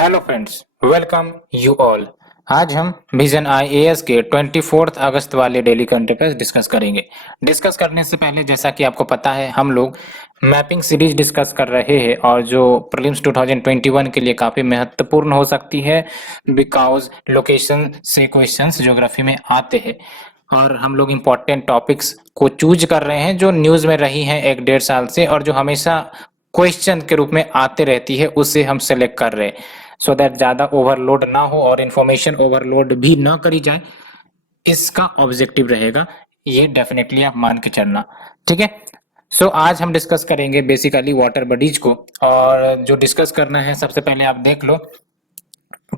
Hello friends, welcome you all. आज हम vision IAS के 24 अगस्त वाले डेली करंट अफेयर्स डिस्कस करेंगे। डिस्कस करने से पहले जैसा कि आपको पता है हम लोग मैपिंग सीरीज डिस्कस कर रहे हैं और जो प्रीलिम्स 2021 के लिए काफ़ी महत्वपूर्ण हो सकती है बिकॉज लोकेशन से क्वेश्चंस ज्योग्राफी में आते हैं और हम लोग इम्पोर्टेंट टॉपिक्स को चूज कर रहे हैं जो न्यूज़ में रही हैं 1-1.5 साल से और जो हमेशा क्वेश्चन के रूप में आते रहती है उसे हम सेलेक्ट कर रहे हैं सो दैट ज़्यादा ओवरलोड ना हो और इन्फॉर्मेशन ओवरलोड भी ना करी जाए। इसका ऑब्जेक्टिव रहेगा, ये डेफिनेटली आप मान के चलना। ठीक है, सो आज हम डिस्कस करेंगे बेसिकली वाटर बॉडीज को। और जो डिस्कस करना है सबसे पहले आप देख लो,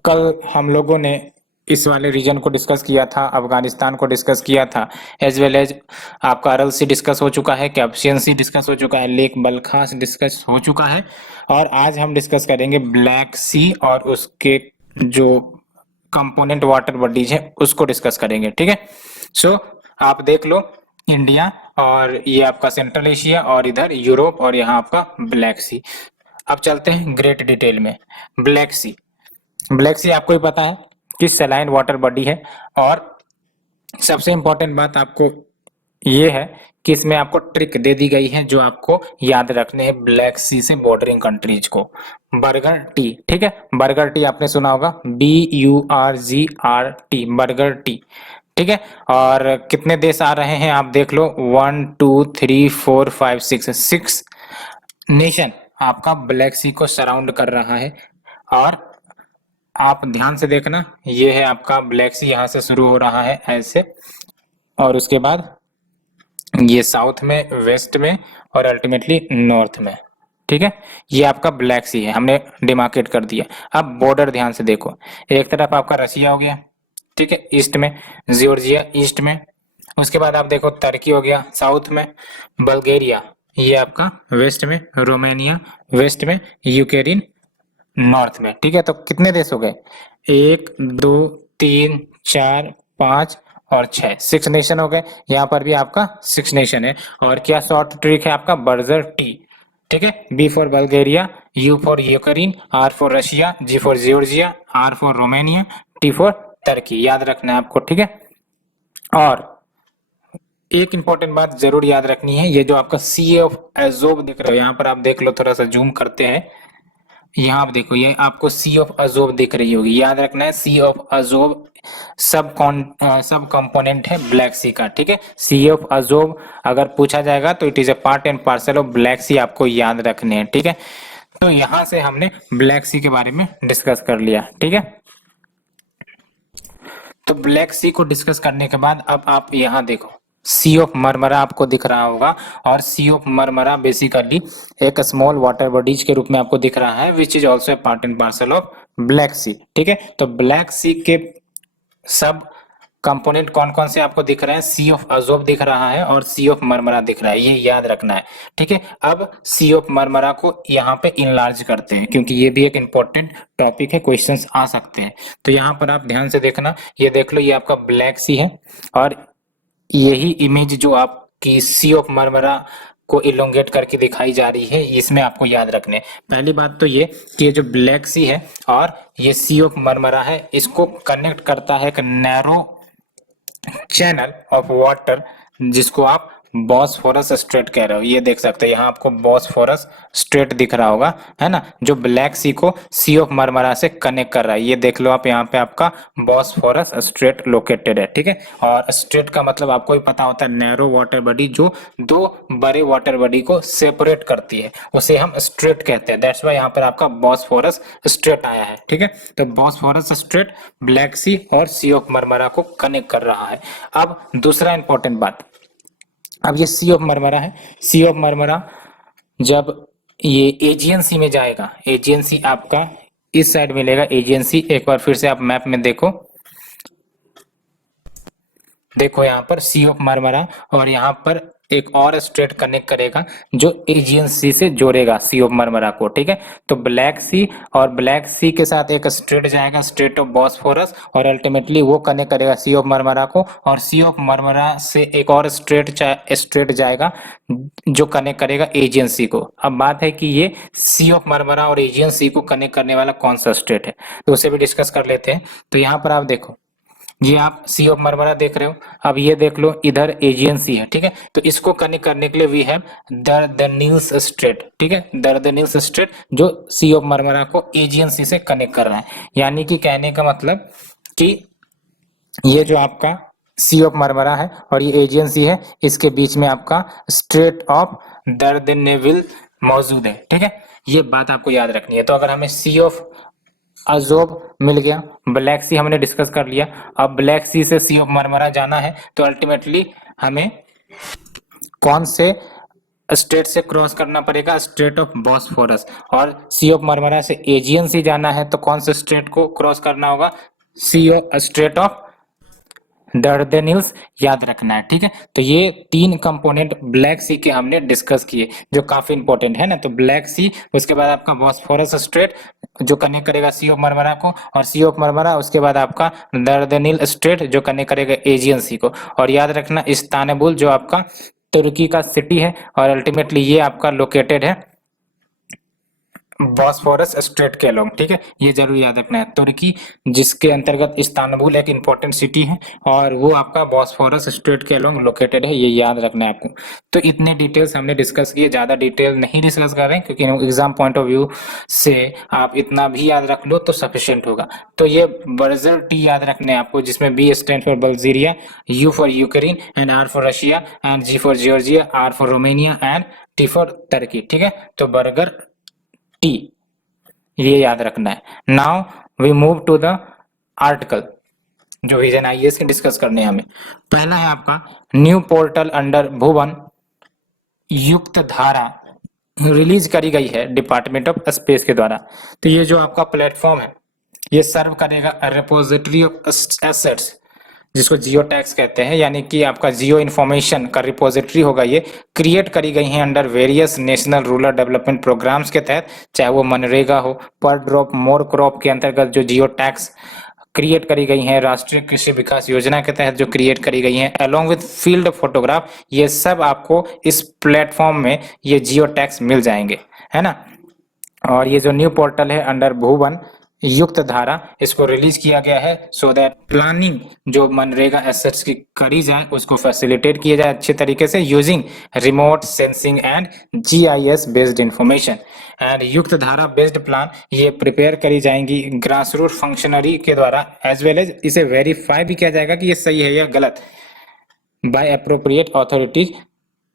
कल हम लोगों ने इस वाले रीजन को डिस्कस किया था, अफगानिस्तान को डिस्कस किया था, एज वेल एज आपका अरल सी डिस्कस हो चुका है, कैप्सियन सी डिस्कस हो चुका है, लेक बलखास डिस्कस हो चुका है और आज हम डिस्कस करेंगे ब्लैक सी और उसके जो कंपोनेंट वाटर बॉडीज है उसको डिस्कस करेंगे। ठीक है, सो आप देख लो इंडिया और ये आपका सेंट्रल एशिया और इधर यूरोप और यहाँ आपका ब्लैक सी। अब चलते हैं ग्रेट डिटेल में। ब्लैक सी, ब्लैक सी आपको ही पता है कि सलाइन वाटर बॉडी है और सबसे इंपॉर्टेंट बात आपको ये है कि इसमें आपको ट्रिक दे दी गई है जो आपको याद रखने हैं ब्लैक सी से बॉर्डरिंग कंट्रीज को। बर्गर टी, ठीक है, बर्गर टी आपने सुना होगा, BURGRT, बर्गर टी। ठीक है, और कितने देश आ रहे हैं आप देख लो, 1 2 3 4 5 6 नेशन आपका ब्लैक सी को सराउंड कर रहा है। और आप ध्यान से देखना, ये है आपका ब्लैक सी, यहाँ से शुरू हो रहा है ऐसे और उसके बाद ये साउथ में, वेस्ट में और अल्टीमेटली नॉर्थ में। ठीक है, ये आपका ब्लैक सी है, हमने डिमार्केट कर दिया। अब बॉर्डर ध्यान से देखो, एक तरफ आपका रसिया हो गया, ठीक है, ईस्ट में, जॉर्जिया ईस्ट में, उसके बाद आप देखो तुर्की हो गया साउथ में, बल्गेरिया ये आपका वेस्ट में, रोमानिया वेस्ट में, यूक्रेन नॉर्थ में। ठीक है, तो कितने देश हो गए, 1 2 3 4 5 और 6 नेशन हो गए। यहाँ पर भी आपका 6 नेशन है। और क्या शॉर्ट ट्रिक है आपका, बर्जर टी। ठीक है, B for Bulgaria, U for Ukraine, R for Russia, G for Georgia, R for Romania, T for Turkey, याद रखना है आपको। ठीक है, और एक इंपॉर्टेंट बात जरूर याद रखनी है, ये जो आपका सी ऑफ एजोब दिख रहा है, यहाँ पर आप देख लो, थोड़ा सा जूम करते हैं, यहाँ आप देखो ये आपको सी ऑफ अजोब दिख रही होगी, याद रखना है सी ऑफ अजोब सब कंपोनेंट है ब्लैक सी का। ठीक है, सी ऑफ अजोब अगर पूछा जाएगा तो it is a part and parcel of Black Sea, आपको याद रखने हैं। ठीक है, तो यहां से हमने ब्लैक सी के बारे में डिस्कस कर लिया। ठीक है, तो ब्लैक सी को डिस्कस करने के बाद अब आप यहाँ देखो, सी ऑफ मरमरा आपको दिख रहा होगा और सी ऑफ मरमरा बेसिकली एक स्मॉल वाटर बॉडीज के रूप में आपको दिख रहा है which is also a part and parcel of Black Sea. ठीक है, तो ब्लैक सी के सब कंपोनेंट कौन कौन से आपको दिख रहे हैं, सी ऑफ अजोब दिख रहा है और सी ऑफ मरमरा दिख रहा है, ये याद रखना है। ठीक है, अब सी ऑफ मरमरा को यहाँ पे इनलार्ज करते हैं क्योंकि ये भी एक इंपॉर्टेंट टॉपिक है, क्वेश्चंस आ सकते हैं। तो यहाँ पर आप ध्यान से देखना, ये देख लो, ये आपका ब्लैक सी है और यही इमेज जो आपकी सी ऑफ मरमरा को इलोंगेट करके दिखाई जा रही है, इसमें आपको याद रखने। पहली बात तो ये कि ये जो ब्लैक सी है और ये सी ऑफ मरमरा है, इसको कनेक्ट करता है एक नैरो चैनल ऑफ वाटर जिसको आप बॉस्फोरस स्ट्रेट कह रहे हो। ये देख सकते हो, यहाँ आपको बॉस्फोरस स्ट्रेट दिख रहा होगा, है ना, जो ब्लैक सी को सी ऑफ मरमरा से कनेक्ट कर रहा है। ये देख लो आप, यहाँ पे आपका बॉस्फोरस स्ट्रेट लोकेटेड है। ठीक है, और स्ट्रेट का मतलब आपको ही पता होता है, नैरो वाटर बॉडी जो दो बड़े वाटर बॉडी को सेपरेट करती है, उसे हम स्ट्रेट कहते हैं। दैट्स वाई यहाँ पर आपका बॉस्फोरस स्ट्रेट आया है। ठीक है, तो बॉस्फोरस स्ट्रेट ब्लैक सी और सी ऑफ मरमरा को कनेक्ट कर रहा है। अब दूसरा इंपॉर्टेंट बात, अब ये सी ऑफ मरमरा है, सी ऑफ मरमरा जब ये एजियन सी में जाएगा, एजियन सी आपका इस साइड मिलेगा, एजियन सी, एक बार फिर से आप मैप में देखो, देखो यहाँ पर सी ऑफ मरमरा और यहाँ पर एक और स्ट्रेट कनेक्ट करेगा जो एजियन सी से जोड़ेगा सी ऑफ मरमरा को, ठीक है। तो ब्लैक सी और ब्लैक सी के साथ एक स्ट्रेट जाएगा, स्ट्रेट ऑफ बॉस्फोरस, और अल्टीमेटली वो कनेक्ट करेगा सी ऑफ मरमरा को, और सी ऑफ मरमरा से एक और स्ट्रेट जाएगा जो कनेक्ट करेगा एजियन सी को। अब बात है कि ये सी ऑफ मरमरा और एजियन सी को कनेक्ट करने वाला कौन सा स्ट्रेट है, तो उसे भी डिस्कस कर लेते हैं। तो यहाँ पर आप देखो, ये आप सी ऑफ मरमरा देख रहे हो, अब ये देख लो इधर एजियन सी है, ठीक है। तो इसको कनेक्ट करने के लिए वी हैव दार्दानेल्स स्ट्रेट, ठीक है, दार्दानेल्स स्ट्रेट जो सी ऑफ मरमरा को एजियन सी से कनेक्ट कर रहा है। यानी कि कहने का मतलब कि ये जो आपका सी ऑफ मरमरा है और ये एजियन सी है, इसके बीच में आपका स्ट्रेट ऑफ दार्दानेल्स मौजूद है, ठीक है। ये बात आपको याद रखनी है। तो अगर हमें सी ऑफ अजोब मिल गया, ब्लैक सी हमने डिस्कस कर लिया, अब ब्लैक सी से सी ऑफ मरमरा जाना है, तो अल्टीमेटली हमें कौन से स्ट्रेट से क्रॉस करना पड़ेगा, स्ट्रेट ऑफ बॉस्फोरस। और सी ऑफ मरमरा से एजियन सी जाना है तो कौन से स्ट्रेट को क्रॉस करना होगा, स्ट्रेट ऑफ दार्दानेल्स याद रखना है, ठीक है। तो ये तीन कंपोनेंट ब्लैक सी के हमने डिस्कस किए जो काफी इंपॉर्टेंट है ना। तो ब्लैक सी, उसके बाद आपका बॉस्फोरस स्ट्रेट जो कनेक्ट करेगा सी ऑफ मरमरा को, और सी ऑफ मरमरा उसके बाद आपका दार्दानेल स्ट्रेट जो कनेक्ट करेगा एजियन सी को। और याद रखना इस्तांबुल जो आपका तुर्की का सिटी है, और अल्टीमेटली ये आपका लोकेटेड है बॉस्फोरस स्ट्रेट के अलोंग, ठीक है। ये जरूर याद रखना है, तुर्की जिसके अंतर्गत इस्तांबुल एक इंपॉर्टेंट सिटी है और वो आपका बॉस्फोरस स्ट्रेट के अलोंग लोकेटेड है, ये याद रखना है आपको। तो इतने डिटेल्स हमने डिस्कस किए, ज्यादा डिटेल नहीं डिस्कस कर रहे हैं क्योंकि एग्जाम पॉइंट ऑफ व्यू से आप इतना भी याद रख लो तो सफिशियंट होगा। तो ये बर्जर टी याद रखने हैं आपको, जिसमें B stand for Bulgaria, U for Ukraine, and R for Russia, and G for Georgia, R for Romania, and T for तुर्की, ठीक है। तो बर्गर टी ये याद रखना है। Now we move to the article जो विजन आईएएस के डिस्कस करने हैं हमें। पहला है आपका न्यू पोर्टल अंडर भुवन युक्त धारा रिलीज करी गई है डिपार्टमेंट ऑफ स्पेस के द्वारा। तो ये जो आपका प्लेटफॉर्म है ये सर्व करेगा रिपोजिटरी ऑफ एसेट्स जिसको जियो टैग्स कहते हैं, यानी कि आपका जियो इन्फॉर्मेशन का रिपोजिटरी होगा। ये क्रिएट करी गई हैं under various national rural development programmes के तहत, चाहे वो मनरेगा हो, पर ड्रॉप मोर क्रॉप के अंतर्गत जो जियो टैग्स क्रिएट करी गई हैं, राष्ट्रीय कृषि विकास योजना के तहत जो क्रिएट करी गई हैं, अलोंग विद फील्ड फोटोग्राफ, ये सब आपको इस प्लेटफॉर्म में ये जियो टैग्स मिल जाएंगे, है ना। और ये जो न्यू पोर्टल है अंडर भुवन युक्त धारा, इसको रिलीज किया गया है सो दैट प्लानिंग जो मनरेगा एसेट्स की करी जाए उसको फैसिलिटेट किया जाए अच्छे तरीके से using remote sensing and GIS based information. And युक्त धारा बेस्ड प्लान ये प्रिपेयर करी जाएंगी ग्रास रूट फंक्शनरी के द्वारा, एज वेल एज इसे वेरीफाई भी किया जाएगा कि ये सही है या गलत by appropriate authorities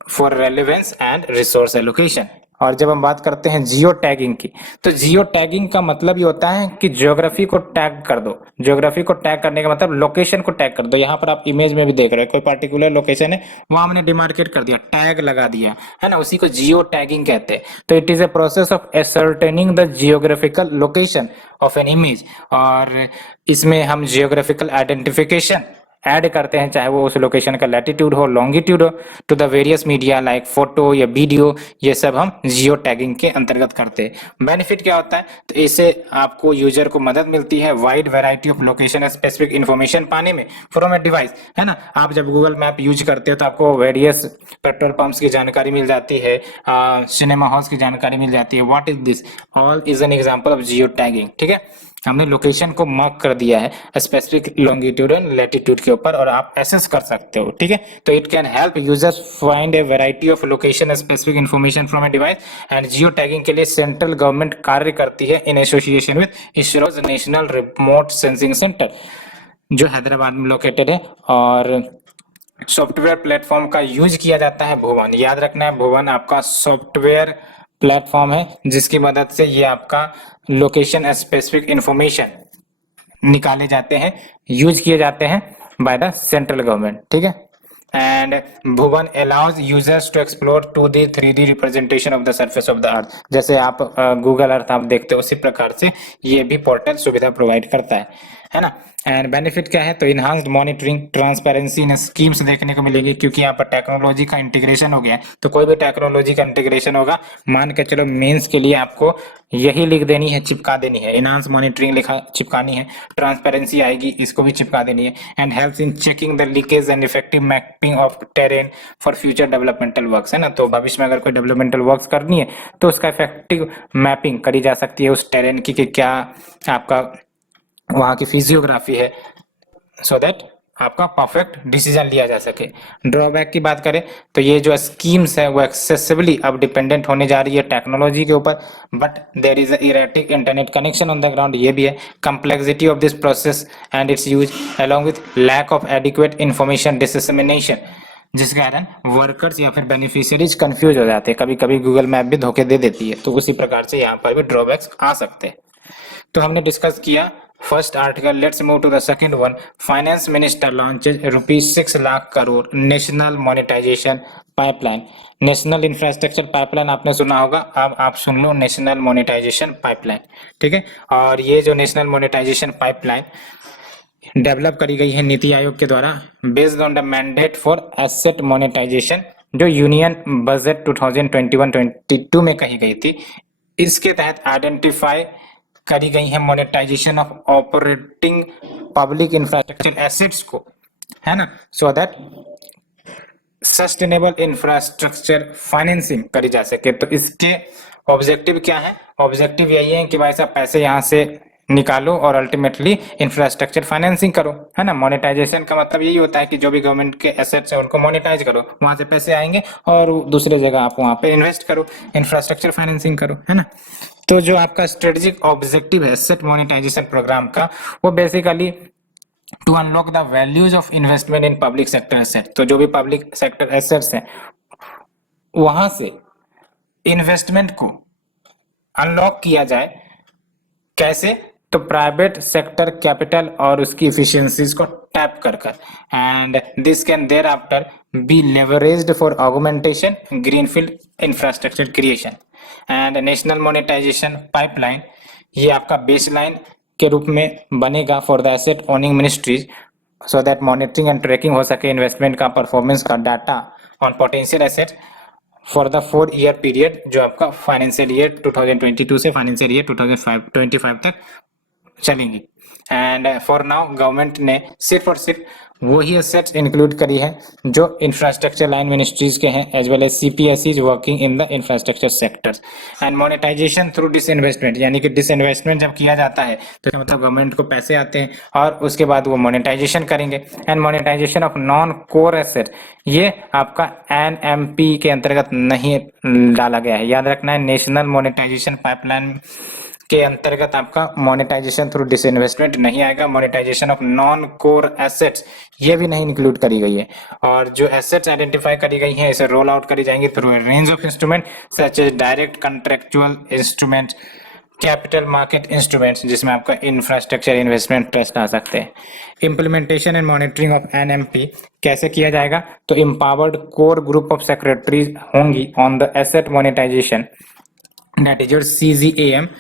for relevance and resource allocation. और जब हम बात करते हैं जियो टैगिंग की, तो जियो टैगिंग का मतलब ये होता है कि ज्योग्राफी को टैग कर दो। ज्योग्राफी को टैग करने का मतलब लोकेशन को टैग कर दो। यहाँ पर आप इमेज में भी देख रहे हैं कोई पर्टिकुलर लोकेशन है, वहां हमने डिमार्केट कर दिया, टैग लगा दिया, है ना, उसी को जियो टैगिंग कहते हैं। तो it is a process of ascertaining the geographical location of an image, और इसमें हम जियोग्राफिकल आइडेंटिफिकेशन ऐड करते हैं, चाहे वो उस लोकेशन का लैटिट्यूड हो, लॉन्गिट्यूड हो, to the various media like photo या वीडियो, ये सब हम जियो टैगिंग के अंतर्गत करते हैं। बेनिफिट क्या होता है, तो इससे आपको यूजर को मदद मिलती है wide variety of location specific information पाने में फ्रॉम ए डिवाइस, है ना। आप जब गूगल मैप यूज करते हो तो आपको वेरियस पेट्रोल पंप्स की जानकारी मिल जाती है, सिनेमा हॉल्स की जानकारी मिल जाती है। What is this, all is an example of geo tagging, ठीक है। हमने लोकेशन को मार्क कर दिया है स्पेसिफिक लॉन्गिट्यूड एंड लैटिट्यूड के ऊपर, और आप एसेस कर सकते हो, ठीक है। तो it can help users find A variety of location specific information from a device. And geo tagging के लिए सेंट्रल गवर्नमेंट कार्य करती है in association with ISRO's national remote sensing centre जो हैदराबाद में लोकेटेड है। और सॉफ्टवेयर प्लेटफॉर्म का यूज किया जाता है भुवन, याद रखना है भुवन आपका सॉफ्टवेयर प्लेटफॉर्म है जिसकी मदद से ये आपका लोकेशन स्पेसिफिक इंफॉर्मेशन निकाले जाते हैं, यूज किए जाते हैं बाय द सेंट्रल गवर्नमेंट, ठीक है। And Bhuvan allows users to explore 2D 3D representation of the surface of the earth. जैसे आप गूगल अर्थ आप देखते हो उसी प्रकार से ये भी पोर्टल सुविधा प्रोवाइड करता है। है ना। एंड बेनिफिट क्या है, तो enhanced monitoring, transparency in schemes देखने को मिलेगी, क्योंकि यहाँ पर टेक्नोलॉजी का इंटीग्रेशन हो गया है। तो कोई भी टेक्नोलॉजी का इंटीग्रेशन होगा, मान के चलो मेंस के लिए आपको यही लिख देनी है, चिपका देनी है, इनहांस मॉनिटरिंग लिखा चिपकानी है, ट्रांसपेरेंसी आएगी, इसको भी चिपका देनी है। And helps in checking the leakage and effective mapping of terrain for future developmental works, है ना। तो भविष्य में अगर कोई डेवलपमेंटल वर्क्स करनी है तो उसका इफेक्टिव मैपिंग करी जा सकती है उस टेरेन की, कि क्या आपका वहाँ की फिजियोग्राफी है, सो दैट आपका परफेक्ट डिसीजन लिया जा सके। ड्रॉबैक की बात करें तो ये जो स्कीम्स है वो एक्सेसिवली अब डिपेंडेंट होने जा रही है टेक्नोलॉजी के ऊपर, but there is erratic internet connection on the ground, ये भी है। Complexity of this process and its use along with lack of adequate information dissemination, जिस कारण वर्कर्स या फिर बेनिफिशियरीज कंफ्यूज हो जाते हैं, कभी कभी गूगल मैप भी धोखे दे देती है। तो उसी प्रकार से यहाँ पर भी ड्रॉबैक्स आ सकते हैं। तो हमने डिस्कस किया first article. Let's move to the second one. Finance minister launches ₹6 lakh crore national monetisation pipeline. National infrastructure pipeline आपने सुना होगा, अब आप सुन लो नेशनल मोनेटाइजेशन पाइपलाइन, ठीक है। और ये जो नेशनल मोनेटाइजेशन पाइपलाइन डेवलप करी गई है नीति आयोग के द्वारा, based on the mandate for asset monetisation, जो यूनियन बजट 2021-22 में कही गई थी। इसके तहत आइडेंटिफाई करी गई है monetisation of operating public infrastructure assets को, है ना, so that sustainable infrastructure financing करी जा सके। तो इसके ऑब्जेक्टिव क्या है? ऑब्जेक्टिव यही है कि भाई साहब पैसे यहाँ से निकालो और अल्टीमेटली इंफ्रास्ट्रक्चर फाइनेंसिंग करो, है ना। मोनेटाइजेशन का मतलब यही होता है कि जो भी गवर्नमेंट के एसेट्स है उनको मोनेटाइज करो, वहां से पैसे आएंगे और दूसरे जगह आप वहां पे इन्वेस्ट करो, इंफ्रास्ट्रक्चर फाइनेंसिंग करो, है ना। तो जो आपका स्ट्रेटेजिक ऑब्जेक्टिव है एसेट मोनेटाइजेशन प्रोग्राम का, वो basically to unlock the values of investment in public sector asset. तो जो भी पब्लिक सेक्टर एसेट्स हैं वहां से इन्वेस्टमेंट को अनलॉक किया जाए। कैसे? तो प्राइवेट सेक्टर कैपिटल और उसकी इफिशियंसीज को टैप कर कर, and this can thereafter be leveraged for augmentation greenfield infrastructure creation. And national monetisation pipeline ये आपका बेसलाइन के रूप में बनेगा for the asset owning ministries, so that monitoring and tracking हो सके इन्वेस्टमेंट का, परफॉर्मेंस का data on potential asset for the 4 year period, जो आपका फाइनेंशियल ईयर 2022 से फाइनेंशियल ईयर 2025 तक चलेंगी। एंड फॉर नाउ गवर्नमेंट ने सिर्फ और सिर्फ वही एसेट्स इंक्लूड करी है जो इंफ्रास्ट्रक्चर लाइन मिनिस्ट्रीज के हैं, as well as CPSEs working in the infrastructure sectors. And monetisation through disinvestment, यानी कि डिसइन्वेस्टमेंट जब किया जाता है तो इसका मतलब गवर्नमेंट को पैसे आते हैं और उसके बाद वो मोनेटाइजेशन करेंगे। And monetisation of non core asset, ये आपका एनएमपी के अंतर्गत नहीं डाला गया है, याद रखना है। नेशनल मोनेटाइजेशन पाइपलाइन के अंतर्गत आपका मोनेटाइजेशन थ्रू डिसइन्वेस्टमेंट नहीं आएगा। Monetisation of non core assets ये भी नहीं इंक्लूड करी गई है। और जो एसेट्स आइडेंटिफाई करी गई हैं इसे रोल आउट करी जाएंगी through range of instrument such as direct contractual instrument, capital market instruments, जिसमें आपका इंफ्रास्ट्रक्चर इन्वेस्टमेंट ट्रस्ट आ सकते हैं। Implementation and monitoring of NMP कैसे किया जाएगा? तो empowered core group of secretaries होंगी on the asset monetisation, that is your CGAM,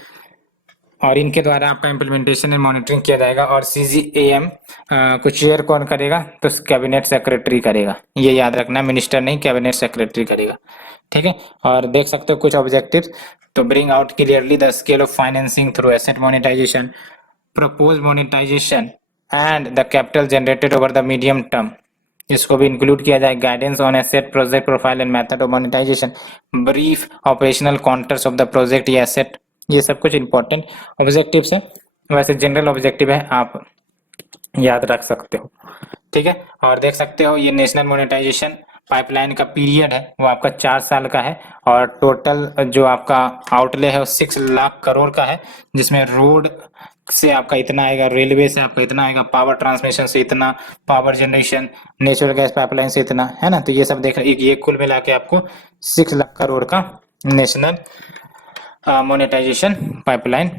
और इनके द्वारा आपका इम्प्लीमेंटेशन एंड मॉनिटरिंग किया जाएगा। और CGAM को चेयर कौन करेगा? तो कैबिनेट सेक्रेटरी करेगा, ये याद रखना, मिनिस्टर नहीं, कैबिनेट सेक्रेटरी करेगा, ठीक है। और देख सकते हो कुछ ऑब्जेक्टिव्स, तो bring out clearly the scale of financing through asset monetisation, propose monetisation and the capital generated over the medium term, इसको भी इंक्लूड किया जाए। Guidance on asset project profile and method of monetisation, brief operational contours of the project या asset, ये सब कुछ important objectives है। वैसे जनरल ऑब्जेक्टिव है, आप याद रख सकते हो, ठीक है। और देख सकते हो ये नेशनल मोनेटाइजेशन पाइपलाइन का पीरियड है वो आपका 4 साल का है, और टोटल जो आपका आउटले है वो 6 लाख करोड़ का है, जिसमें रोड से आपका इतना आएगा, रेलवे से आपका इतना आएगा, पावर ट्रांसमिशन से इतना, power generation, natural gas pipeline से इतना, है ना। तो ये सब देख रहे, ये कुल मिला के आपको 6 लाख करोड़ का नेशनल मोनेटाइजेशन पाइपलाइन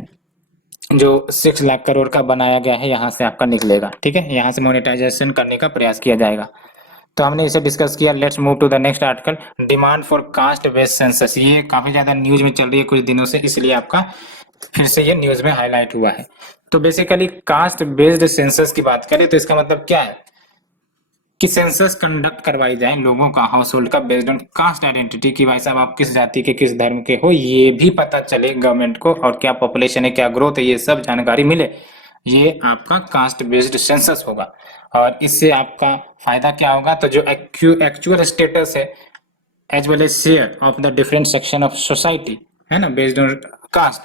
जो 6 लाख करोड़ का बनाया गया है, यहाँ से आपका निकलेगा, ठीक है। यहाँ से मोनेटाइजेशन करने का प्रयास किया जाएगा। तो हमने इसे डिस्कस किया। Let's move to the next article, demand for caste based census. ये काफी ज्यादा न्यूज में चल रही है कुछ दिनों से, इसलिए आपका फिर से ये न्यूज में हाईलाइट हुआ है। तो बेसिकली कास्ट बेस्ड सेंसस की बात करें तो इसका मतलब क्या है कि सेंसस कंडक्ट करवाई जाए लोगों का, हाउस होल्ड का, बेस्ड ऑन कास्ट आइडेंटिटी की भाई साहब आप किस जाति के किस धर्म के हो ये भी पता चले गवर्नमेंट को, और क्या पॉपुलेशन है क्या ग्रोथ है ये सब जानकारी मिले। ये आपका कास्ट बेस्ड सेंसस होगा। और इससे आपका फायदा क्या होगा, तो जो एक्चुअल स्टेटस है as well as share of the different section of society है ना बेस्ड ऑन कास्ट,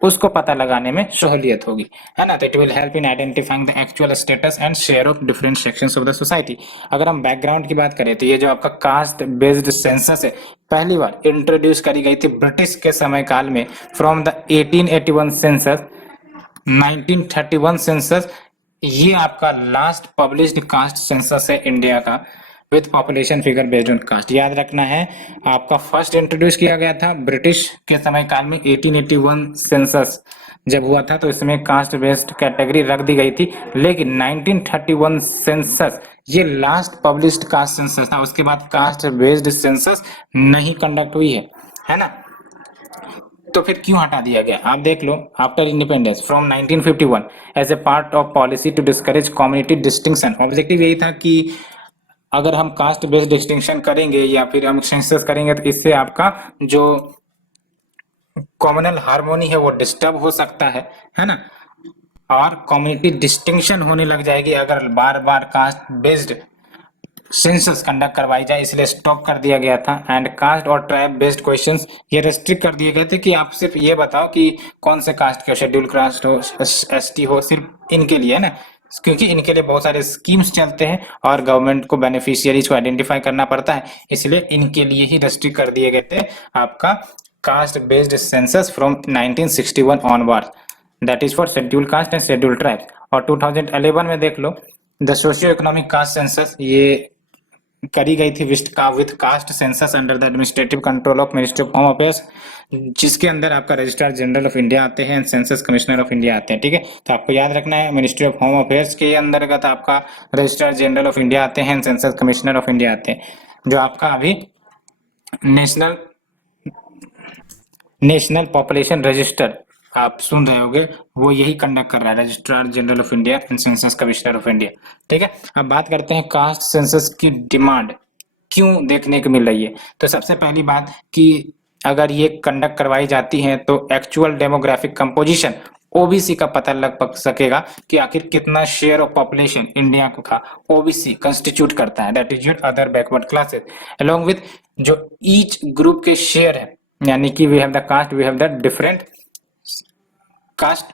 उसको पता लगाने में सहूलियत होगी, है ना। तो it will help in identifying the actual status and share of different sections of the society. अगर हम बैकग्राउंड की बात करें तो ये जो आपका कास्ट बेस्ड सेंसस है पहली बार इंट्रोड्यूस करी गई थी ब्रिटिश के समय काल में फ्रॉम द 1881 सेंसस, 1931 सेंसस। ये आपका लास्ट पब्लिश्ड कास्ट सेंसस है इंडिया का with population figure based on caste. याद रखना है आपका फर्स्ट इंट्रोड्यूस किया गया था ब्रिटिश के समय काल में 1881 सेंसस जब हुआ था, तो इसमें कास्ट बेस्ड कैटेगरी रख दी गई थी। लेकिन 1931 सेंसस ये लास्ट पब्लिश्ड कास्ट सेंसस था, उसके बाद कास्ट बेस्ड सेंसस नहीं कंडक्ट हुई है ना। तो फिर क्यों हटा दिया गया आप देख लो। After independence from 1951 as a part of policy to discourage community distinction, objective यही था कि अगर हम कास्ट बेस्ड डिस्टिंक्शन करेंगे या फिर हम सेंसस करेंगे तो इससे आपका जो कॉम्युनल हार्मोनी है वो डिस्टर्ब हो सकता है ना। और कम्युनिटी डिस्टिंक्शन होने लग जाएगी अगर बार बार कास्ट बेस्ड सेंसस कंडक्ट करवाई जाए, इसलिए स्टॉप कर दिया गया था। एंड कास्ट और ट्राइब बेस्ड क्वेश्चंस ये रेस्ट्रिक्ट कर दिए गए थे कि आप सिर्फ ये बताओ कि कौन से कास्ट के, शेड्यूल कास्ट हो, एसटी हो, सिर्फ इनके लिए है ना, क्योंकि इनके लिए बहुत सारे स्कीम्स चलते हैं और गवर्नमेंट को बेनिफिशियरीज को आइडेंटिफाई करना पड़ता है, इसलिए इनके लिए ही रेस्ट्रिक्ट कर दिए गए थे आपका caste based census from 1961 onward, that is for schedule caste and schedule tribe. और 2011 में देख लो the socio economic caste census ये करी गई थी with caste census under the administrative control of ministry of home affairs, जिसके अंदर आपका रजिस्ट्रार जनरल ऑफ इंडिया आते हैं and census commissioner of India आते हैं। ठीक है, तो आपको याद रखना है मिनिस्ट्री ऑफ होम अफेयर्स के अंतर्गत आपका रजिस्ट्रार जनरल ऑफ इंडिया आते हैं, सेंसस कमिश्नर ऑफ इंडिया आते हैं। जो आपका अभी नेशनल पॉपुलेशन रजिस्टर आप सुन रहे होगे वो यही कंडक्ट कर रहा है, registrar general of India and census commissioner of India. ठीक है, अब बात करते हैं कास्ट सेंसस की डिमांड क्यों देखने को मिल रही है। तो सबसे पहली बात कि अगर ये कंडक्ट करवाई जाती है तो एक्चुअल डेमोग्राफिक कंपोजिशन ओबीसी का पता लग सकेगा कि आखिर कितना शेयर ऑफ पॉपुलेशन इंडिया का ओबीसी कंस्टिट्यूट करता है, that is your other backward classes, along with जो ईच ग्रुप के शेयर है, यानी कि we have the caste, we have the different caste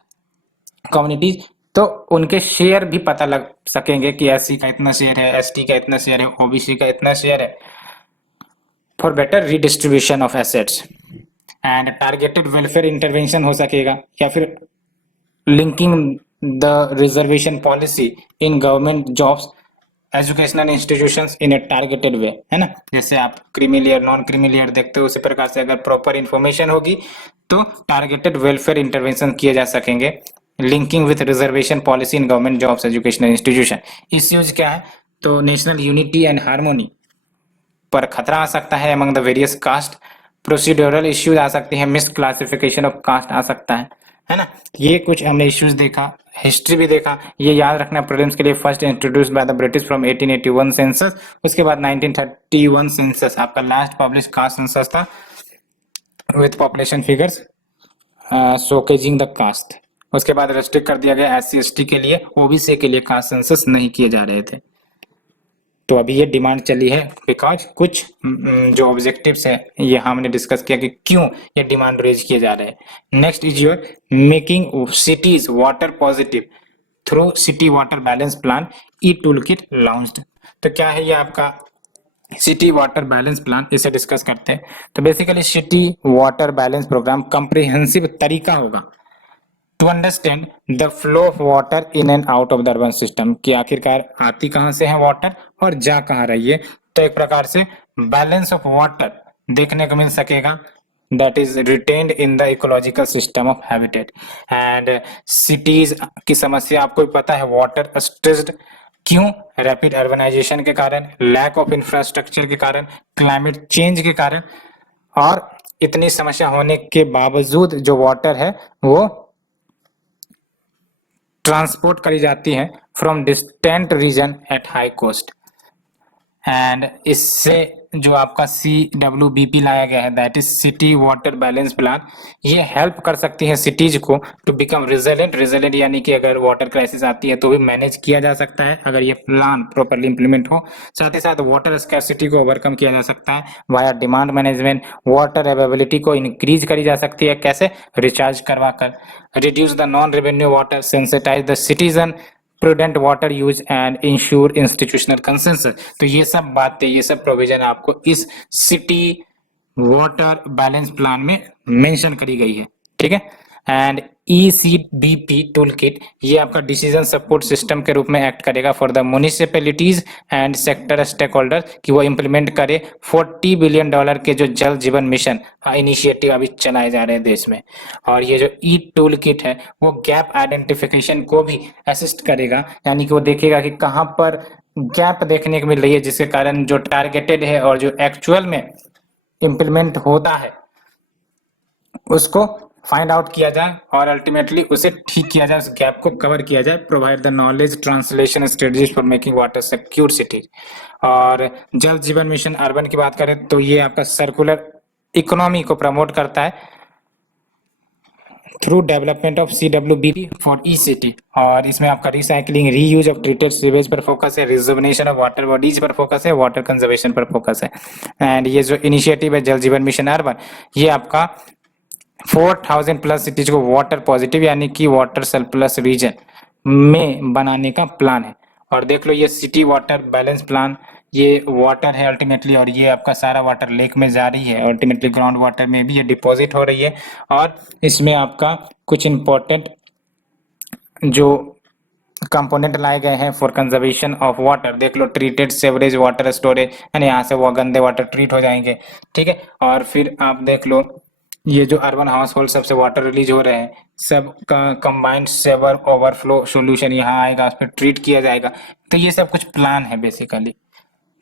communities, तो उनके शेयर भी पता लग सकेंगे कि एससी का इतना शेयर है, एसटी का इतना शेयर है, ओबीसी का इतना शेयर है, for better redistribution of assets. And targeted welfare intervention हो सकेगा, या फिर linking the reservation policy in government jobs educational institutions in a targeted way, है ना। जैसे आप creamy layer non creamy layer देखते हो उसी प्रकार से अगर प्रॉपर इंफॉर्मेशन होगी तो टारगेटेड वेलफेयर इंटरवेंशन किए जा सकेंगे। Linking with reservation policy in government jobs educational institution, issues क्या है तो नेशनल यूनिटी एंड हार्मोनी पर खतरा आ सकता है among the various caste, procedural issues आ सकती है, मिस क्लासिफिकेशन ऑफ कास्ट आ सकता है ना। ये कुछ हमने इश्यूज देखा, हिस्ट्री भी देखा, ये याद रखना प्रीलिम्स के लिए। First introduce by the British from 1881 census, उसके बाद 1931 सेंसस आपका लास्ट पब्लिश कास्ट सेंसस था with population figures showcasing the caste. उसके बाद रेस्ट्रिक्ट कर दिया गया एससी एसटी के लिए, ओबीसी के लिए कास्ट सेंसस नहीं किए जा रहे थे। तो अभी ये डिमांड चली है बिकॉज कुछ जो ऑब्जेक्टिव्स है ये हमने डिस्कस किया कि क्यों ये डिमांड रेज किए जा रहे हैं। Next is your making cities water positive through city water balance plan e tool kit launched. तो क्या है ये आपका सिटी वाटर बैलेंस प्लान, इसे डिस्कस करते हैं। तो basically city water balance programme comprehensive तरीका होगा to understand the flow of water in and out of the urban system, कि आखिरकार आती कहाँ से है वाटर और जा कहाँ रही है। तो एक प्रकार से बैलेंस ऑफ वाटर देखने को मिल सकेगा, that is retained in the ecological system of habitat. And cities की समस्या आपको भी पता है, वाटर स्ट्रेस्ड क्यों, रैपिड अर्बनाइजेशन के कारण, लैक ऑफ इंफ्रास्ट्रक्चर के कारण, क्लाइमेट चेंज के कारण, और इतनी समस्या होने के बावजूद जो वाटर है वो ट्रांसपोर्ट करी जाती है from distant region at high cost. And इससे जो आपका CWBP लाया गया है, that is city water balance plan, ये हेल्प कर सकती है सिटीज को टू बिकम रिजिलेंट यानी कि अगर वाटर क्राइसिस आती है तो भी मैनेज किया जा सकता है अगर ये प्लान प्रॉपरली इंप्लीमेंट हो। साथ ही साथ वाटर स्कैरसिटी को ओवरकम किया जा सकता है via demand management. Water availability को इंक्रीज करी जा सकती है, कैसे? रिचार्ज करवा कर। Reduce the non revenue water, sensitise the citizen, prudent water use and ensure institutional consensus. तो ये सब बातें, ये सब प्रोविजन आपको इस सिटी वाटर बैलेंस प्लान में मेंशन करी गई है, ठीक है। एंड ECBP टूल किट, ये आपका डिसीजन सपोर्ट सिस्टम के रूप में एक्ट करेगा for the municipalities and sector stakeholder, कि वो इंप्लीमेंट करे $40 बिलियन के जो जल जीवन मिशन इनिशिएटिव अभी चलाए जा रहे हैं देश में। और ये जो ई टूल किट है वो गैप आइडेंटिफिकेशन को भी असिस्ट करेगा, यानी कि वो देखेगा कि कहाँ पर गैप देखने को मिल रही है जिसके कारण जो टारगेटेड है और जो एक्चुअल में इम्प्लीमेंट होता है उसको फाइंड आउट किया जाए और अल्टीमेटली उसे ठीक किया जाए, उस गैप को कवर किया जाए। Provide the knowledge translation strategies for making water secure cities. और जल जीवन मिशन अर्बन की बात करें तो ये आपका सर्कुलर इकोनॉमी को प्रमोट करता है through development of CWBP for E city. और इसमें आपका recycling, reuse of treated sewage पर फोकस है, रिजुवनेशन ऑफ वाटर बॉडीज पर फोकस है, वाटर कंजर्वेशन पर फोकस है। एंड ये जो इनिशिएटिव है जल जीवन मिशन अर्बन, ये आपका 4000 प्लस सिटीज को वाटर पॉजिटिव यानी कि वाटर सरप्लस रीजन में बनाने का प्लान है। और देख लो ये सिटी वाटर बैलेंस प्लान, ये वाटर है अल्टीमेटली, और ये आपका सारा वाटर लेक में जा रही है, अल्टीमेटली ग्राउंड वाटर में भी ये डिपॉजिट हो रही है। और इसमें आपका कुछ इंपॉर्टेंट जो कंपोनेंट लाए गए हैं फॉर कंजर्वेशन ऑफ वाटर, देख लो ट्रीटेड सेवरेज वाटर स्टोरेज, यानी यहाँ से वो गंदे वाटर ट्रीट हो जाएंगे, ठीक है। और फिर आप देख लो ये जो अर्बन हाउस होल्ड सबसे वाटर रिलीज हो रहे हैं, सब का कंबाइंड सेवर ओवरफ्लो सॉल्यूशन यहाँ आएगा, उस पर ट्रीट किया जाएगा। तो ये सब कुछ प्लान है बेसिकली,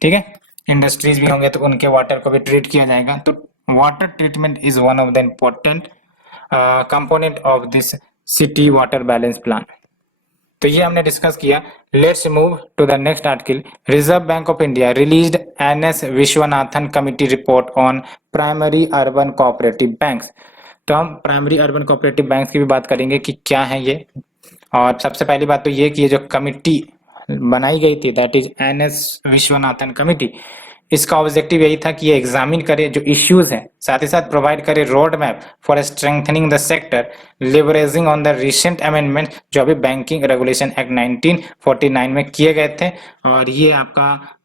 ठीक है। इंडस्ट्रीज भी होंगे तो उनके वाटर को भी ट्रीट किया जाएगा। तो water treatment is one of the important component of this city water balance plan. तो ये हमने डिस्कस किया। Let's move to the next article. Reserve bank of India released NS Vishwanathan committee report on primary urban cooperative banks. तो हम primary urban cooperative banks की भी बात करेंगे कि क्या है ये। और सबसे पहली बात तो ये कि ये जो कमिटी बनाई गई थी that is NS Vishwanathan committee, इसका ऑब्जेक्टिव यही था कि ये एग्जामिन करे जो इश्यूज हैं, साथ ही साथ प्रोवाइड करे road map for strengthening the sector leveraging on the recent amendment जो अभी बैंकिंग रेगुलेशन एक्ट 1949 में किए गए थे, और ये आपका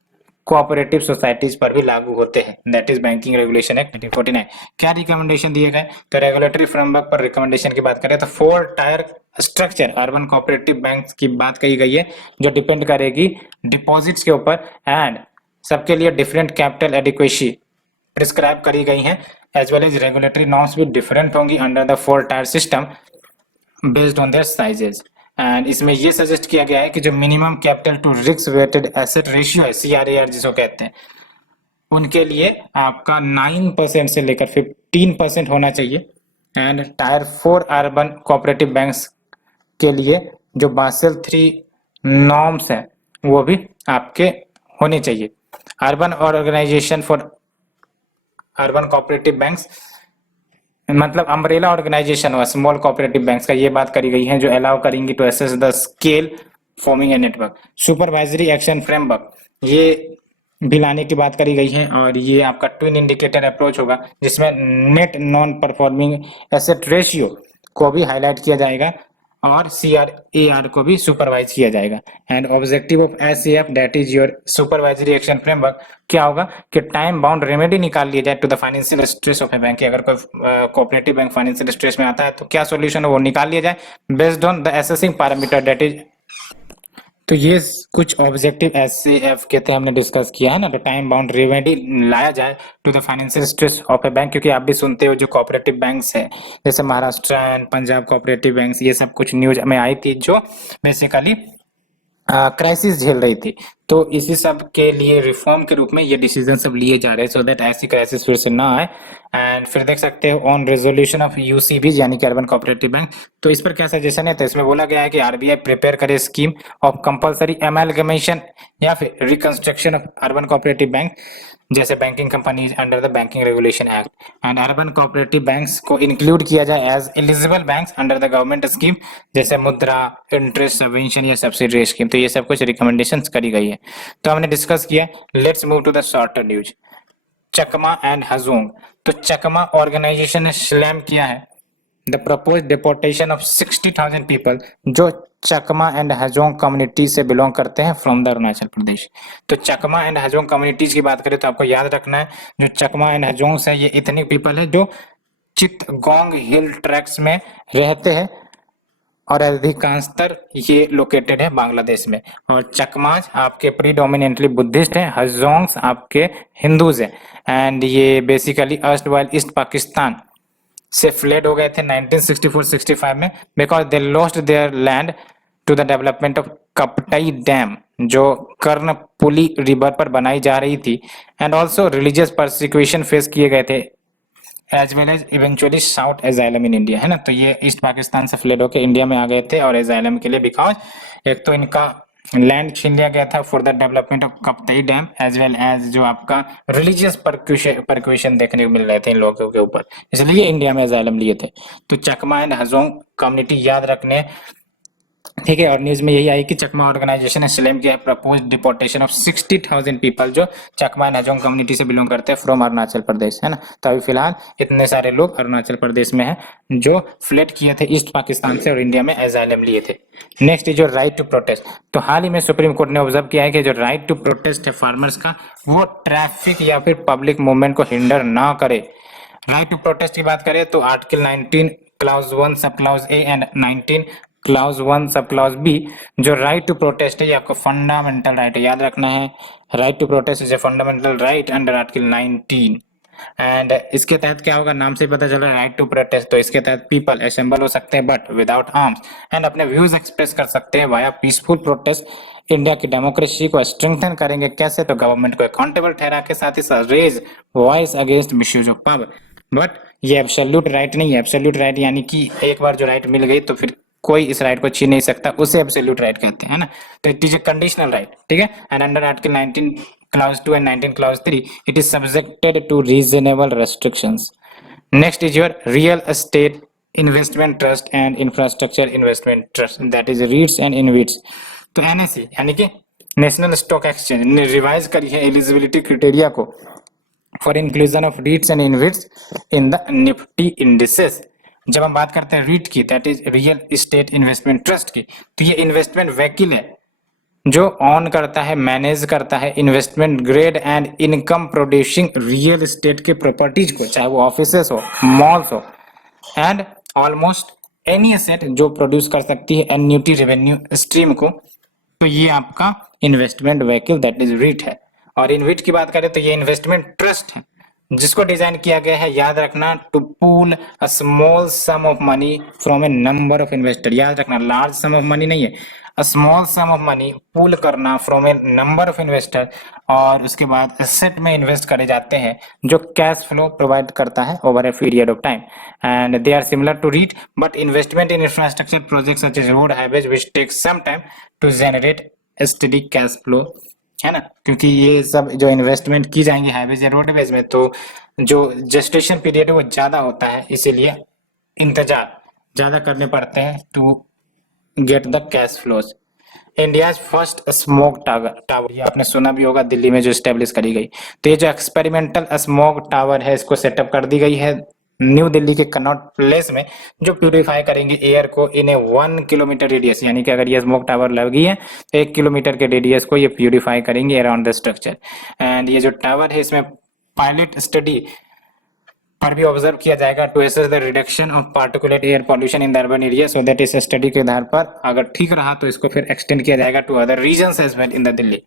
कोऑपरेटिव सोसाइटीज पर भी लागू होते हैं, that is banking regulation act 1949। क्या रिकमेंडेशन दिए गए? तो रेगुलेटरी फ्रेमवर्क पर रिकमेंडेशन की बात करें तो 4 tyre structure urban cooperative bank की बात कही गई है जो डिपेंड करेगी डिपॉजिट्स के ऊपर, एंड सबके लिए डिफरेंट कैपिटल एडिक्वेसी प्रिस्क्राइब करी गई हैं, as well as regulatory norms भी डिफरेंट होंगी under the 4 tier system based on their sizes. And इसमें ये सजेस्ट किया गया है कि जो minimum capital to risk weighted asset ratio है, CRAR जिसको कहते हैं, उनके लिए आपका 9% से लेकर 15% होना चाहिए। And tyre 4 urban cooperative banks के लिए जो बासेल 3 नॉर्म्स है वो भी आपके होने चाहिए। Urban organisation for urban cooperative banks मतलब अम्ब्रेला ऑर्गेनाइजेशन हुआ स्मॉल कोऑपरेटिव बैंक्स का, ये बात करी गई है जो अलाउ करेंगी to access the scale forming a network. Supervisory action framework ये भी लाने की बात करी गई है, और ये आपका ट्विन इंडिकेटर अप्रोच होगा जिसमें net non performing asset ratio को भी हाईलाइट किया जाएगा और CRAR को भी सुपरवाइज किया जाएगा। And objective of SAF that is your supervisory action framework क्या होगा कि टाइम बाउंड रेमेडी निकाल लिया जाए to the financial stress of a bank. अगर कोई कोऑपरेटिव बैंक फाइनेंशियल स्ट्रेस में आता है तो क्या सॉल्यूशन है वो निकाल लिया जाए based on the assessing parameter that is. तो ये कुछ ऑब्जेक्टिव SAF कहते हैं हमने डिस्कस किया है ना, तो टाइम बाउंड रेमेडी लाया जाए to the financial stress of a bank, क्योंकि आप भी सुनते हो जो कोऑपरेटिव बैंक्स है जैसे Maharashtra and Punjab cooperative banks, ये सब कुछ न्यूज में आई थी जो बेसिकली क्राइसिस झेल रही थी। तो इसी सब के लिए रिफॉर्म के रूप में ये डिसीजन सब लिए जा रहे हैं, सो दैट ऐसी क्राइसिस फिर से ना आए। एंड फिर देख सकते हो ऑन रेजोल्यूशन ऑफ यूसीबी यानी कि अर्बन कोऑपरेटिव बैंक, तो इस पर क्या सजेशन है, तो इसमें बोला गया है कि आरबीआई प्रिपेयर करे स्कीम ऑफ कंपलसरी एमैलगमेशन या फिर reconstruction of urban cooperative bank जैसे banking companies under the banking regulation act, and urban cooperative banks को इंक्लूड किया जाए as eligible banks under the government scheme जैसे मुद्रा, इंटरेस्ट सबवेंशन या subsidy scheme. तो ये सब कुछ रिकमेंडेशन करी गई है, तो हमने डिस्कस किया। Let's move to the shorter news. Chakma and Hajong, तो चकमा ऑर्गेनाइजेशन ने स्लैम किया है the propose deportation of 60,000 people जो चकमा एंड हजोंग कम्युनिटी से बिलोंग करते हैं फ्रॉम द अरुणाचल प्रदेश। तो चकमा एंड हजोंग कम्युनिटीज की बात करें तो आपको याद रखना है जो चकमा एंड हजोंग है ये इथनिक पीपल है जो चितगोंग हिल ट्रैक्स में रहते हैं और अधिकांशतर ये लोकेटेड है बांग्लादेश में। और चकमाज आपके प्रीडोमिनेंटली बुद्धिस्ट हैं, हजोंग्स आपके हिंदूज हैं, एंड ये basically erstwhile east Pakistan से फ्लेड हो गए थे 1964-65 में because they lost their land to the development of Kaptai dam जो कर्णपुली रिवर पर बनाई जा रही थी, and also religious persecution face किए गए थे as well as eventually sought asylum in India, है ना। तो ये ईस्ट पाकिस्तान से फ्लेड होकर इंडिया में आ गए थे और एजाइलम के लिए बिकॉज एक तो इनका लैंड छीन लिया गया था for the development of Kaptai dam as well as जो आपका रिलीजियस परक्यूशन देखने को मिल रहे थे इन लोगों के ऊपर, इसलिए इंडिया में एजाइलम लिए थे। तो चकमा एंड हजोंग कम्युनिटी याद रखने, ठीक है। और न्यूज में यही आई कि चकमा ऑर्गेनाइजेशन ने स्लैम किया प्रपोज डिपोर्टेशन ऑफ 60,000 पीपल जो चकमा एंड हजोंग कम्युनिटी से बिलोंग करते हैं फ्रॉम अरुणाचल प्रदेश, है ना। तो अभी फिलहाल इतने सारे लोग अरुणाचल प्रदेश में हैं जो फ्लेड किए थे ईस्ट पाकिस्तान से और इंडिया में एजाइलम लिए थे। नेक्स्ट जो राइट टू प्रोटेस्ट, तो हाल ही में सुप्रीम कोर्ट ने ऑब्जर्व किया है कि जो राइट टू प्रोटेस्ट है फार्मर्स का वो ट्रैफिक या फिर पब्लिक मूवमेंट को हिंडर ना करे। राइट टू प्रोटेस्ट की बात करें तो article 19 clause 1 sub clause A and 19 clause 1 sub clause b जो राइट टू प्रोटेस्ट है ये आपको फंडामेंटल राइट है, याद रखना है। Right to protest is a fundamental right under article 19 and इसके तहत क्या होगा, नाम से पता चल रहा है राइट टू प्रोटेस्ट, तो इसके तहत पीपल असेंबल हो सकते हैं बट विदाउट आर्म्स एंड अपने व्यूज एक्सप्रेस कर सकते हैं वाया पीसफुल प्रोटेस्ट। इंडिया की डेमोक्रेसी को स्ट्रेंथन करेंगे कैसे, तो गवर्नमेंट को अकाउंटेबल ठहरा के साथ ही साथ raise voice against misuse of power. But ये एब्सोल्यूट राइट नहीं है, एब्सोल्यूट राइट यानी कि एक बार जो राइट मिल गई तो फिर कोई इस राइट को छीन नहीं सकता, उसे एब्सोल्यूट राइट कहते हैं ना। तो it is A conditional right, ठीक है। And under article 19 clause 2 and 19 clause 3 it is subjected to reasonable restrictions. Next is your real estate investment trust and infrastructure investment trust, that is REITs and InvITs। तो NSE यानी कि national stock exchange ने revise करी है eligibility criteria को for inclusion of REITs and InvITs in the Nifty indices. जब हम बात करते हैं REIT की, that is real estate investment trust की, तो ये इन्वेस्टमेंट व्हीकल है जो ऑन करता है, मैनेज करता है investment grade and income producing real estate के प्रॉपर्टीज को, चाहे वो ऑफिसेस हो, मॉल्स हो, एंड ऑलमोस्ट एनी एसेट जो प्रोड्यूस कर सकती है एन्युटी रेवेन्यू स्ट्रीम को, तो ये आपका investment vehicle that is REIT है। और इनविट की बात करें तो ये इन्वेस्टमेंट ट्रस्ट है जिसको डिजाइन किया गया है, याद रखना, to pool a small sum of money from a number of investor. याद रखना लार्ज सम ऑफ मनी नहीं है, a small sum of money pool करना from a number of investor, और उसके बाद एसेट में इन्वेस्ट करे जाते हैं जो कैश फ्लो प्रोवाइड करता है over a period of time, and they are similar to REIT but investment in infrastructure project such as road highways which take some time to generate steady cash flow, है ना। क्योंकि ये सब जो investment की जाएंगी हाईवेज या roadways में तो जो जेस्टेशन पीरियड है वो ज्यादा होता है, इसीलिए इंतजार ज्यादा करने पड़ते हैं to get the cash flows. India first smoke tower ये आपने सुना भी होगा, दिल्ली में जो स्टेब्लिश करी गई, तो ये जो एक्सपेरिमेंटल स्मोक टावर है इसको सेटअप कर दी गई है न्यू दिल्ली के कनॉट प्लेस में, जो प्यूरिफाई करेंगे एयर को इन ए 1 किलोमीटर रेडियस, यानी कि अगर ये स्मोक टावर लगी है तो 1 किलोमीटर के रेडियस को ये प्यूरिफाई करेंगे अराउंड द स्ट्रक्चर। एंड ये जो टावर है इसमें पायलट स्टडी पर भी ऑब्जर्व किया जाएगा to assess the reduction of particulate air pollution in the urban area, so that इस स्टडी के आधार पर अगर ठीक रहा तो इसको फिर एक्सटेंड किया जाएगा to other regions as well in the Delhi.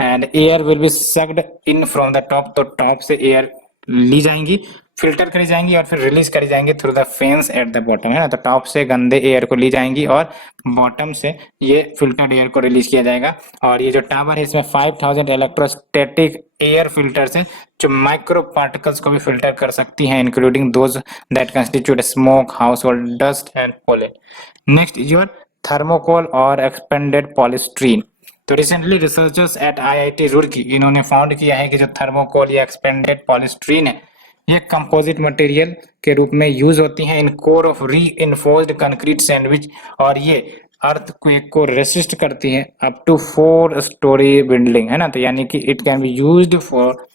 And air will be sucked in from the top, तो टॉप से एयर ली जाएंगी, फिल्टर करी जाएंगी और फिर रिलीज करी जाएंगी through the fence at the bottom, है ना। तो टॉप से गंदे एयर को ली जाएंगी और बॉटम से ये फिल्टर्ड एयर को रिलीज किया जाएगा। और ये जो टावर है इसमें 5000 इलेक्ट्रोस्टैटिक एयर फिल्टर्स है जो माइक्रो पार्टिकल्स को भी फिल्टर कर सकती हैं, including those that constitute smoke, house hold dust and pollen. Next is your thermocol और एक्सपेंडेड पॉलीस्ट्रीन। तो recently researchers eight IIT Roorkee इन्होंने फाउंड किया है कि जो थर्मोकोल या एक्सपेंडेड पॉलीस्ट्रीन है ये कंपोजिट मटेरियल के रूप में यूज होती हैं in core of reinforced concrete sandwich, और ये अर्थक्वेक को रेसिस्ट करती है अप टू 4 स्टोरी बिल्डिंग, है ना। तो यानी कि it can be used for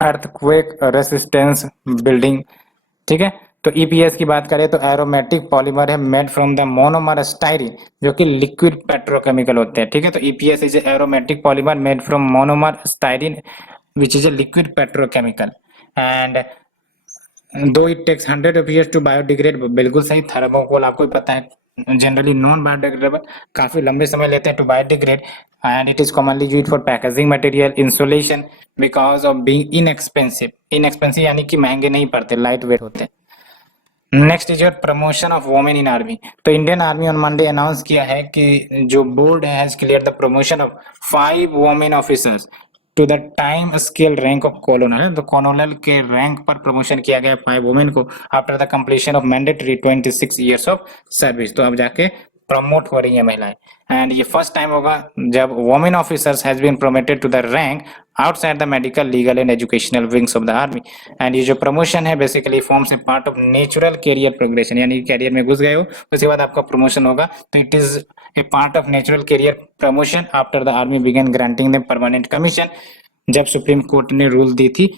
earthquake resistance building, ठीक है। तो ईपीएस की बात करें तो एरोमेटिक पॉलीमर है made from the monomer styrene जो कि लिक्विड पेट्रोकेमिकल होते हैं, ठीक है। तो EPS is aromatic polymer made from monomer styrene which is a liquid petrochemical and though it takes 100 years to biodegrade. बिल्कुल सही, थर्मोकोल आपको पता है जनरली नॉन बायोडिग्रेडेबल, काफी लंबे समय लेते हैं to biodegrade and it is commonly used for packaging material, insulation because of being inexpensive. Inexpensive यानी कि महंगे नहीं पड़ते, लाइट वेट होते हैं। Next is your promotion of women in army. तो Indian army on Monday announce किया है कि जो board has clear the promotion of 5 women officers to the time scale rank of colonel. तो कॉलोनल के rank पर प्रमोशन किया गया 5 वोमेन को after the completion of mandatory 26 years of service. तो अब जाके प्रमोट हो रही है महिलाएं एंड ये फर्स्ट टाइम होगा जब women officers has been promoted to the rank outside the medical, legal and educational wings of the army. And ये जो प्रमोशन है basically forms a part of natural career progression, यानी career में घुस गए हो उसके बाद आपका प्रमोशन होगा, तो it is a part of natural career promotion after the army began granting the permanent commission, जब सुप्रीम कोर्ट ने रूल दी थी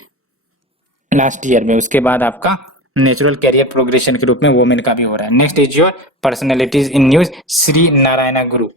लास्ट ईयर में, उसके बाद आपका नेचुरल कैरियर प्रोग्रेशन के रूप में वोमेन का भी हो रहा है। Next is your personalities in news. Shri Narayan Guru,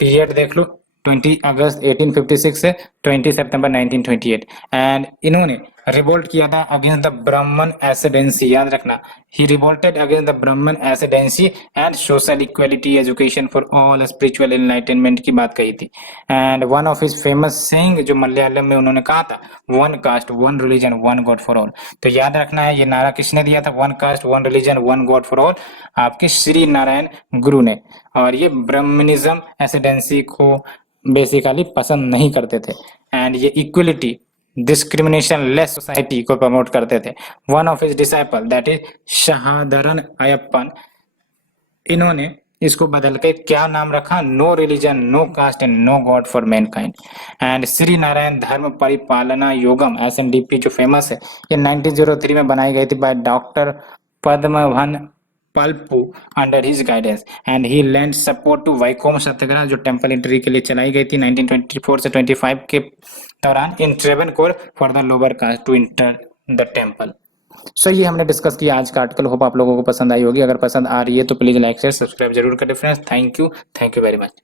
period देख लो 20 अगस्त 1856 से 20 सितंबर 1928 एंड इन्होंने रिवोल्ट किया था अगेंस्ट द ब्राह्मण एसिडेंसी, याद रखना, ही revolted against the Brahmin ascendancy and social equality, education for all, spiritual enlightenment की बात कही थी। And one of his famous saying जो मलयालम में उन्होंने कहा था, one caste one religion one God for all. तो याद रखना है ये नारा किसने दिया था, one caste one religion one God for all, आपके श्री नारायण गुरु ने। और ये ब्राह्मणिज्म एसिडेंसी को बेसिकली पसंद नहीं करते थे एंड ये इक्वलिटी डिस्क्रिमिनेशन लेस सोसाइटी को प्रमोट करते थे। One of his disciple that is Sahodaran Ayyappan, इन्होंने इसको बदल के क्या नाम रखा, no religion no caste and no God for mankind. And Shri Narayana Dharma Paripalana योगम एसएनडीपी जो फेमस है ये 1903 में बनाई गई थी by doctor Padmanabhan Palpu under his guidance and he lent support to Vaikom Satyagraha जो टेंपल एंट्री के लिए चलाई गई थी 1924 से 25 के दौरान in Travancore for the lower caste to enter the temple. So ये हमने डिस्कस किया आज का आर्टिकल, होप आप लोगों को पसंद आई होगी। अगर पसंद आ रही है तो प्लीज लाइक शेयर सब्सक्राइब जरूर करें friends. Thank you very much.